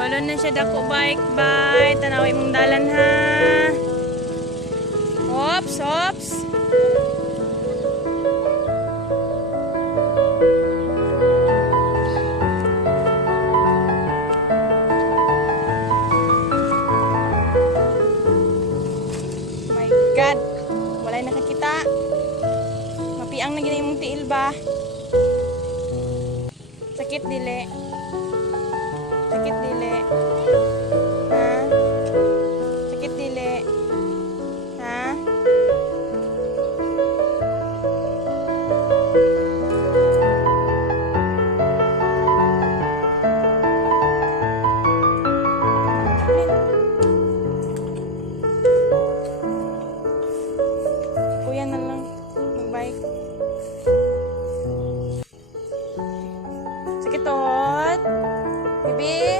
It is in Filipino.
Balon na siya dako bike bye. Tanawi mong dalan ha. Ops, ops. My God. Walay nakakita. Mapiang na gina imong tiil ba? Sakit dili. Sakit dili. Ha? Sakit dili. Ha? Kuya na lang. Mag-bike. Sakit, Tohot. 平